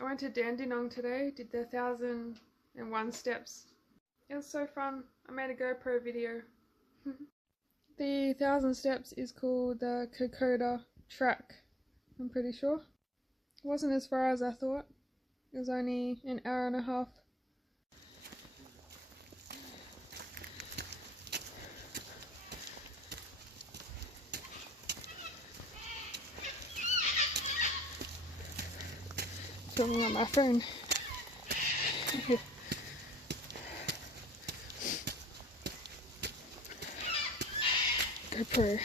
I went to Dandenong today, did the 1,001 steps. It was so fun. I made a GoPro video. The 1,000 steps is called the Kokoda track, I'm pretty sure. It wasn't as far as I thought. It was only an hour and a half. Filming on my phone. GoPro.